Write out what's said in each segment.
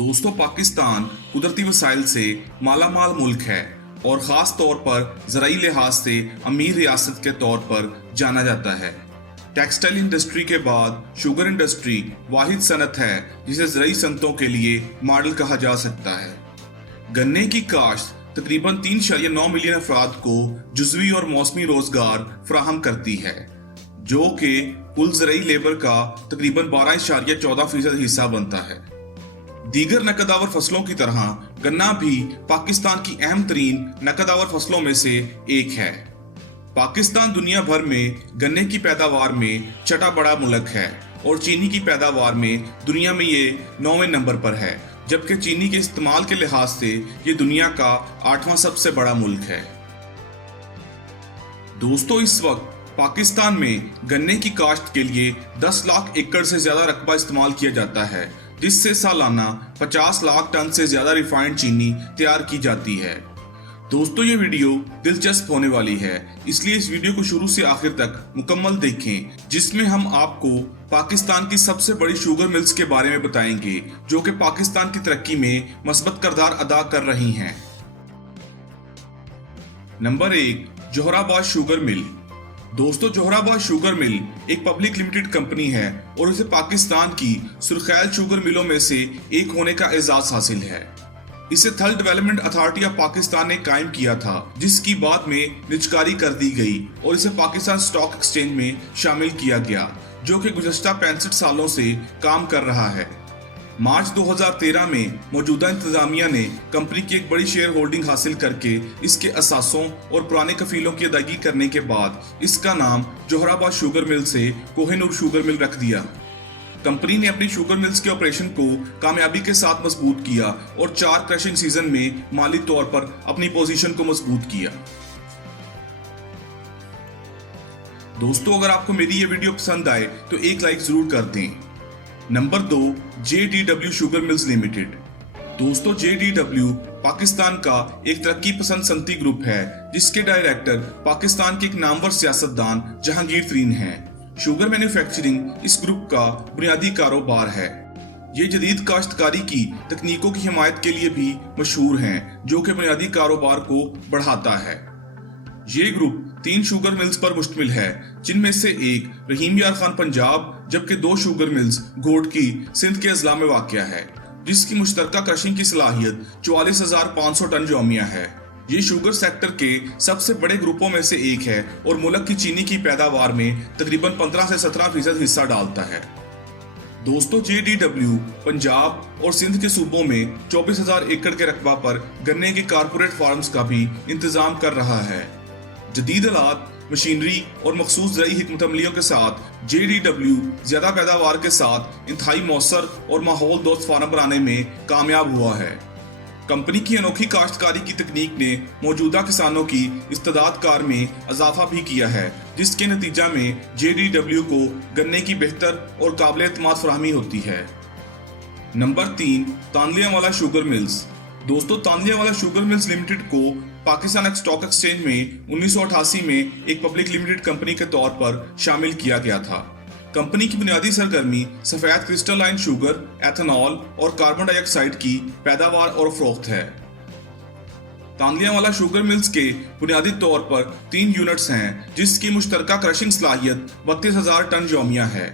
दोस्तों, पाकिस्तान कुदरती वसाइल से मालामाल मुल्क है और ख़ास तौर पर ज़राई लिहाज से अमीर रियासत के तौर पर जाना जाता है। टेक्सटाइल इंडस्ट्री के बाद शुगर इंडस्ट्री वाहिद सनत है जिसे ज़राई सनतों के लिए मॉडल कहा जा सकता है। गन्ने की काश्त तकरीबन 3.9 मिलियन अफराद को जुज़वी और मौसमी रोजगार फराहम करती है, जो कि कुल ज़राई लेबर का तकरीबन 12.14% हिस्सा बनता है। दीगर नकदावर फसलों की तरह गन्ना भी पाकिस्तान की अहम तरीन नकदावर फसलों में से एक है। पाकिस्तान दुनिया भर में गन्ने की पैदावार में छठा बड़ा मुल्क है और चीनी की पैदावार में दुनिया में ये 9वें नंबर पर है, जबकि चीनी के इस्तेमाल के लिहाज से ये दुनिया का 8वां सबसे बड़ा मुल्क है। दोस्तों, इस वक्त पाकिस्तान में गन्ने की काश्त के लिए 10 लाख एकड़ से ज्यादा रकबा इस्तेमाल किया जाता है, जिससे सालाना 50 लाख टन से ज्यादा रिफाइंड चीनी तैयार की जाती है। दोस्तों, ये वीडियो दिलचस्प होने वाली है, इसलिए इस वीडियो को शुरू से आखिर तक मुकम्मल देखें, जिसमें हम आपको पाकिस्तान की सबसे बड़ी शुगर मिल्स के बारे में बताएंगे, जो कि पाकिस्तान की तरक्की में मस्बत किरदार अदा कर रही हैं। Number 1, Jauharabad sugar mill. दोस्तों, जोहराबाद शुगर मिल एक पब्लिक लिमिटेड कंपनी है और इसे पाकिस्तान की सुरखैल शुगर मिलों में से एक होने का एजाज हासिल है। इसे थल डेवलपमेंट अथॉरिटी ऑफ पाकिस्तान ने कायम किया था, जिसकी बाद में निजकारी कर दी गई और इसे पाकिस्तान स्टॉक एक्सचेंज में शामिल किया गया, जो कि गुज़श्ता 65 सालों से काम कर रहा है। मार्च 2013 में मौजूदा इंतजामिया ने कंपनी की एक बड़ी शेयर होल्डिंग हासिल करके इसके असासों और पुराने कफीलों की अदायगी करने के बाद इसका नाम जोहराबाद शुगर मिल से कोहिनूर शुगर मिल रख दिया। कंपनी ने अपनी शुगर मिल्स के ऑपरेशन को कामयाबी के साथ मजबूत किया और 4 क्रशिंग सीजन में माली तौर पर अपनी पोजीशन को मजबूत किया। दोस्तों, अगर आपको मेरी ये वीडियो पसंद आए तो एक लाइक जरूर कर दें। Number 2, JDW sugar mills limited. दोस्तों, JDW पाकिस्तान का एक तरक्की पसंद सनती ग्रुप है, जिसके डायरेक्टर पाकिस्तान के एक नामवर सियासतदान जहांगीर तरीन हैं। शुगर मैन्युफैक्चरिंग इस ग्रुप का बुनियादी कारोबार है। ये जदीद काश्तकारी की तकनीकों की हिमायत के लिए भी मशहूर हैं, जो कि बुनियादी कारोबार को बढ़ाता है। ये ग्रुप 3 शुगर मिल्स पर मुश्तमिल है, जिनमें से एक रहीम यार खान पंजाब, जबकि 2 शुगर मिल्स घोटकी सिंध के अजला में वाक़या है, जिसकी मुश्तरका क्रशिंग की सलाहियत 44,500 टन यौमिया है। ये शुगर सेक्टर के सबसे बड़े ग्रुपों में से एक है और मुल्क की चीनी की पैदावार में तकरीबन 15 से 17% हिस्सा डालता है। दोस्तों, JDW पंजाब और सिंध के सूबों में 24,000 एकड़ के रकबा पर गन्ने के कारपोरेट फार्म्स का भी इंतजाम कर रहा है। जदीद आलात, मशीनरी और मखसूस ज़राई हिकमत अमलियों के साथ JDW ज्यादा पैदावार के साथ इंतहाई मौसर और माहौल दोस्त फार्म बनाने में कामयाब हुआ है। कंपनी की अनोखी काश्तकारी की तकनीक ने मौजूदा किसानों की इस्तेदाद कार में इजाफा भी किया है, जिसके नतीजा में JDW को गन्ने की बेहतर और काबिल एतमाद फराहमी होती है। Number 3, Tandlianwala sugar mills. दोस्तों, तांदलियावाला शुगर मिल्स लिमिटेड को पाकिस्तान स्टॉक एक्सचेंज में 1988 में एक पब्लिक लिमिटेड कंपनी के तौर पर शामिल किया गया था। कंपनी की बुनियादी सरगर्मी सफेद क्रिस्टलाइन शुगर, एथेनॉल और कार्बन डाइऑक्साइड की पैदावार और फरोख्त है। तांदलियावाला शुगर मिल्स के बुनियादी तौर पर 3 यूनिट्स हैं, जिसकी मुश्तरका क्रशिंग सलाहियत 32,000 टन यौमिया है।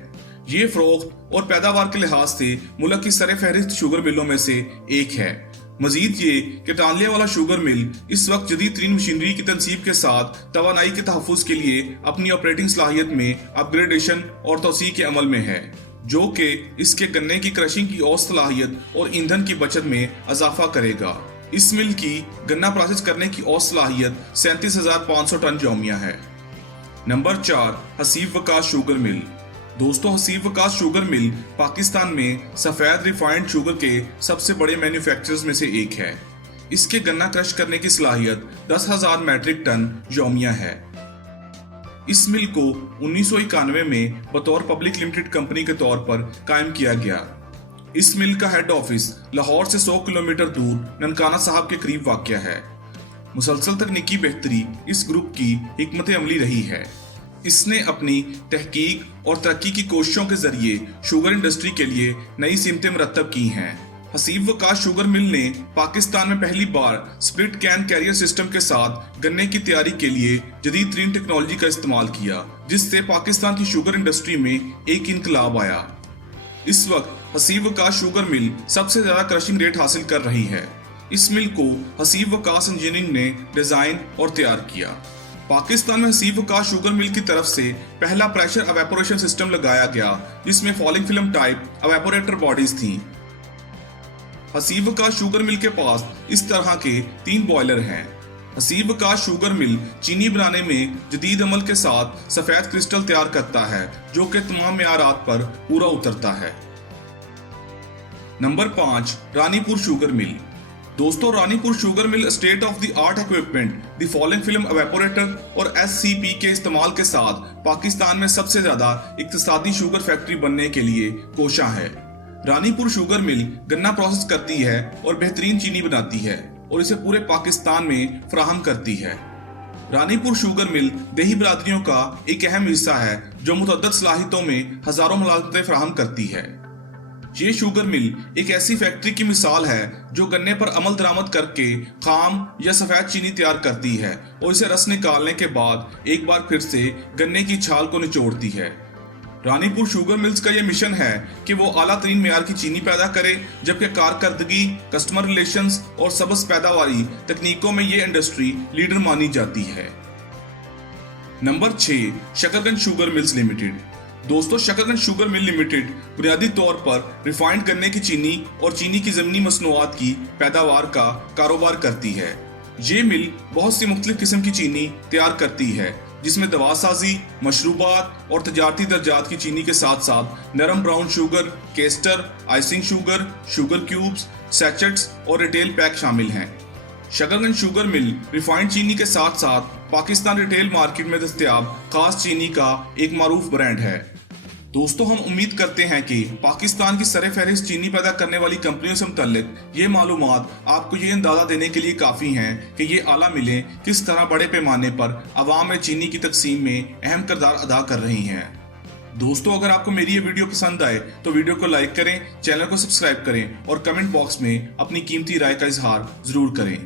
ये फरोख्त और पैदावार के लिहाज से मुल्क की सर-ए-फहरिस्त शुगर मिलों में से एक है। मजीद ये कि तांदलियावाला शुगर मिल इस वक्त जदीद तरीन मशीनरी की तनसीब के साथ तवानाई के तहफ़्फ़ुज़ के लिए अपनी ऑपरेटिंग सलाहियत में अपग्रेडेशन और तोसी के अमल में है, जो कि इसके गन्ने की क्रशिंग की औसत सलाहियत और ईंधन की बचत में इजाफा करेगा। इस मिल की गन्ना प्रोसेस करने की औसत सलाहियत 37,500 टन यौमिया है। Number 4, Haseeb Waqas sugar mill. दोस्तों, हसीब वकास शुगर मिल पाकिस्तान में सफेद रिफाइंड शुगर के सबसे बड़े मैन्युफैक्चरर्स में से एक है। इसके गन्ना क्रश करने की सलाहियत 10,000 मैट्रिक टन यौमिया है। इस मिल को 1991 में बतौर पब्लिक लिमिटेड कंपनी के तौर पर कायम किया गया। इस मिल का हेड ऑफिस लाहौर से 100 किलोमीटर दूर ननकाना साहब के करीब वाक़या है। मुसलसल तकनीकी बेहतरी इस ग्रुप की हिकमत अमली रही है। इसने अपनी तहकीक और तरक्की की कोशिशों के जरिए शुगर इंडस्ट्री के लिए नई सिमतें मरतब की हैं। हसीब वकास शुगर मिल ने पाकिस्तान में पहली बार स्प्लिट कैन कैरियर सिस्टम के साथ गन्ने की तैयारी के लिए जदीद तरीन टेक्नोलॉजी का इस्तेमाल किया, जिससे पाकिस्तान की शुगर इंडस्ट्री में एक इनकलाब आया। इस वक्त हसीब वकास शुगर मिल सबसे ज्यादा क्रशिंग रेट हासिल कर रही है। इस मिल को हसीब वकास इंजीनियरिंग ने डिजाइन और तैयार किया। पाकिस्तान में हसीब वकास शुगर मिल की तरफ से पहला प्रेशर एवेपोरेशन सिस्टम लगाया गया, जिसमें falling film type evaporator bodies थीं। हसीब वकास शुगर मिल के पास इस तरह के 3 बॉयलर हैं। हसीब वकास शुगर मिल चीनी बनाने में जदीद अमल के साथ सफेद क्रिस्टल तैयार करता है, जो कि तमाम मेयारात पर पूरा उतरता है। Number 5, Ranipur sugar mill. दोस्तों, Ranipur sugar mill state of the art equipment, the falling film evaporator और SCP के इस्तेमाल के साथ पाकिस्तान में सबसे ज्यादा इक्तिसादी शुगर फैक्ट्री बनने के लिए कोशा है। रानीपुर शुगर मिल गन्ना प्रोसेस करती है और बेहतरीन चीनी बनाती है और इसे पूरे पाकिस्तान में फराहम करती है। रानीपुर शुगर मिल देही बरादरियों का एक अहम हिस्सा है, जो मुतअद्दिद सलाहियतों में हजारों मुलाजमतें फराहम करती है। ये शुगर मिल एक ऐसी फैक्ट्री की मिसाल है जो गन्ने पर अमल दरामद करके खाम या सफेद चीनी तैयार करती है और इसे रस निकालने के बाद एक बार फिर से गन्ने की छाल को निचोड़ती है। रानीपुर शुगर मिल्स का यह मिशन है कि वो आला तरीन मेयार की चीनी पैदा करे, जबकि कारकर्दगी, कस्टमर रिलेशंस और सबस पैदावारी तकनीकों में ये इंडस्ट्री लीडर मानी जाती है। Number 6, Shakarganj sugar mills limited. दोस्तों, शकरगंज शुगर मिल लिमिटेड बुनियादी तौर पर रिफाइंड गन्ने की चीनी और चीनी की जमीनी मसनूआत की पैदावार का कारोबार करती है। ये मिल बहुत सी मुख्तलिफ किस्म की चीनी तैयार करती है, जिसमें दवासाजी, मशरूबात और तजारती दर्जात की चीनी के साथ साथ नरम brown sugar, caster, icing sugar, sugar cubes, sachets और रिटेल पैक शामिल हैं। शकरगंज शुगर मिल रिफाइंड चीनी के साथ साथ पाकिस्तान रिटेल मार्केट में दस्तयाब खास चीनी का एक मारूफ ब्रांड है। दोस्तों, हम उम्मीद करते हैं कि पाकिस्तान की सर-ए-फहरिस्त चीनी पैदा करने वाली कंपनियों से मुतल्लिक ये मालूमात आपको ये अंदाजा देने के लिए काफ़ी हैं कि ये आला मिलें किस तरह बड़े पैमाने पर अवाम में चीनी की तकसीम में अहम किरदार अदा कर रही हैं। दोस्तों, अगर आपको मेरी ये वीडियो पसंद आए तो वीडियो को लाइक करें, चैनल को सब्सक्राइब करें और कमेंट बॉक्स में अपनी कीमती राय का इजहार ज़रूर करें।